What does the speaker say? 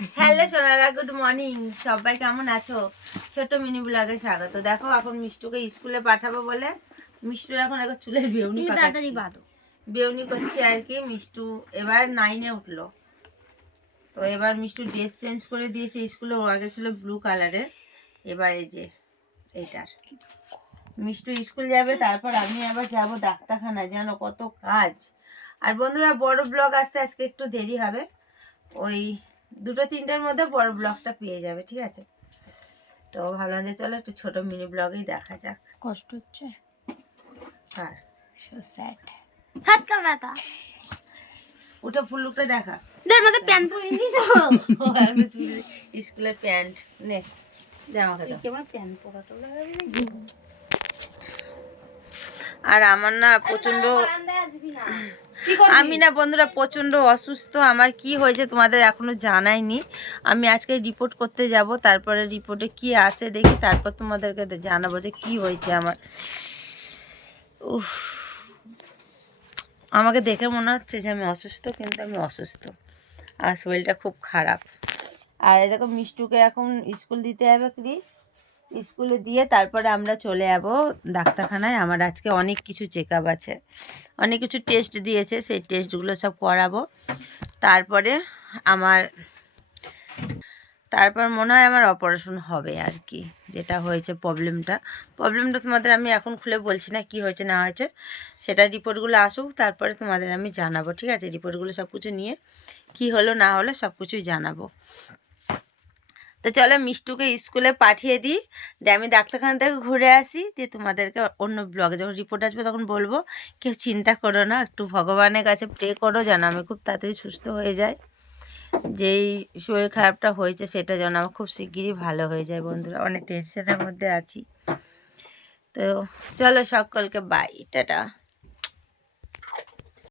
Hello Sonara good morning সবাই কেমন আছো? ছোট মিনি ব্লগে স্বাগত। দেখো এখন মিষ্টুকে স্কুলে পাঠাবো বলে মিষ্টুর এখন এখন চুলের বেউনি তাড়াতাড়ি বাঁধো। বেউনি করছি আর কি মিষ্টু এবার নাইনে উঠল। তো এবার মিষ্টু ড্রেস চেঞ্জ করে দিয়েছে স্কুলে ও আগে ছিল ব্লু কালারের এবার এই যে এইটার। মিষ্টু স্কুল যাবে তারপর আমি আবার যাব ডাক্তারখানায় জানো কত কাজ। আর বন্ধুরা বড় ব্লগ আসতে আজকে একটু দেরি হবে। ওই দুটো তিনটার মধ্যে বড় ব্লগটা পেয়ে যাবে ঠিক আছে? তো ভাবলাম যে চলো একটু ছোট মিনি ব্লগেই দেখা যাক। কষ্ট হচ্ছে? আর? সো স্যাড সাতটা ব্যথা? ওটা ফুলুকটা দেখা। তোর মধ্যে প্যান্ট পরে নি তো। ও চুল স্কুলের প্যান্ট নে জামা খাতা আমার প্যান্ট পরাটা আর আমার না না। আমি না বন্ধুরা প্রচণ্ড অসুস্থ আমার কি হয়েছে তোমাদের এখনও জানাইনি। আমি আজকে রিপোর্ট করতে যাব তারপরে রিপোর্টে কি আছে দেখি তারপর তোমাদেরকে জানাব যে কি হয়েছে আমার। উফ। আমাকে দেখে মনে হচ্ছে যে আমি অসুস্থ কিন্তু আমি অসুস্থ। আর শরীরটা খুব খারাপ। আর এই দেখো মিষ্টুকে এখন স্কুল দিতে হবে ক্রিস। স্কুলে দিয়ে তারপরে আমরা চলে যাব ডাক্তারখানায়। আমার আজকে অনেক কিছু চেক আছে। অনেক কিছু টেস্ট দিয়েছে, সেই টেস্টগুলো সব করাবো। তারপরে আমার, তারপর মনে হয় আমার অপারেশন হবে আর কি, যেটা হয়েছে প্রবলেমটা প্রবলেমটা তোমাদের আমি এখন খুলে বলছি না কি হয়েছে, না হয়েছে। সেটা রিপোর্টগুলো আসুক, তারপরে তোমাদের আমি জানাব, ঠিক আছে? রিপোর্টগুলো সব কিছু নিয়ে কি হলো, না হলো সব কিছুই জানাব। তো চলো মিষ্টুকে স্কুলে পাঠিয়ে দিই। দিয়ে আমি ডাক্তারখানা থেকে ঘুরে আসি। দিয়ে তোমাদেরকে অন্য ব্লগে যখন রিপোর্ট আসবে তখন বলব, কেউ চিন্তা করো না, একটু ভগবানের কাছে প্রে করো যেন আমি খুব তাড়াতাড়ি সুস্থ হয়ে যাই। যেই শরীর খারাপটা হয়েছে সেটা যেন আমার খুব শিগগিরই ভালো হয়ে যায় বন্ধুরা। অনেক টেনশনের মধ্যে আছি। তো চলো সকলকে বাই টাটা।